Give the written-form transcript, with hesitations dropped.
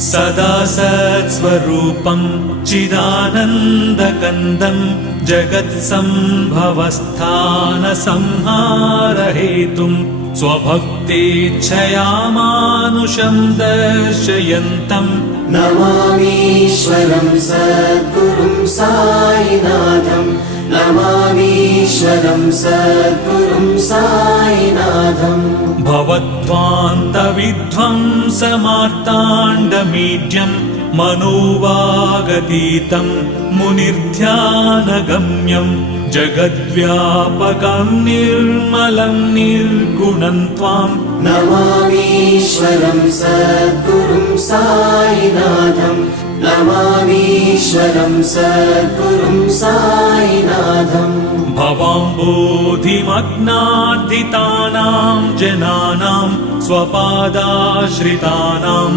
सदा सत्स्वरूपं चिदानन्दकन्दं जगत्सम्भवस्थानसंहारहेतुं स्वभक्तेच्छया मानुषं दर्शयन्तम् नमामीश्वरं सद्गुरुं साईनाथं नमामीश्वरं सद्गुरुं साईनाथम् भवद्ध्वान्तविध्वंसमार्ताण्डमीड्यं मनोवागतीतं मुनिर्ध्यानगम्यं जगद्व्यापकं निर्मलं निर्गुणं त्वां नमामीश्वरं सद्गुरुं साईनाथं नमामीश्वरं सद्गुरुं साईनाथम् भवाम्बोधिमग्नार्दितानां जनानां स्वपादाश्रितानां